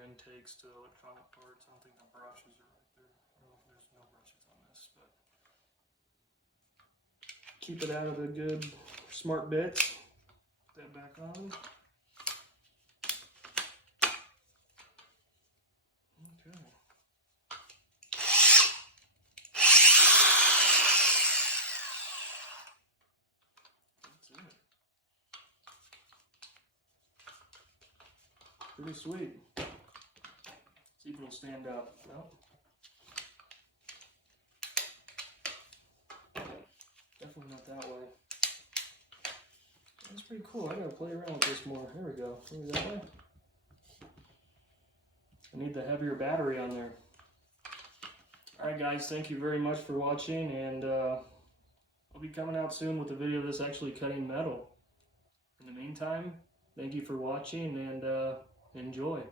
are intakes to electronic parts. I don't think the brushes are right there. No, there's no brushes on this, but keep it out of the good smart bits. Put that back on. Okay. That's it. Pretty sweet. See if it'll stand up. Nope. Definitely not that way. That's pretty cool. I gotta play around with this more. There we go. Maybe that way. I need the heavier battery on there. Alright guys, thank you very much for watching, and I'll be coming out soon with a video of this actually cutting metal. In the meantime, thank you for watching, and enjoy.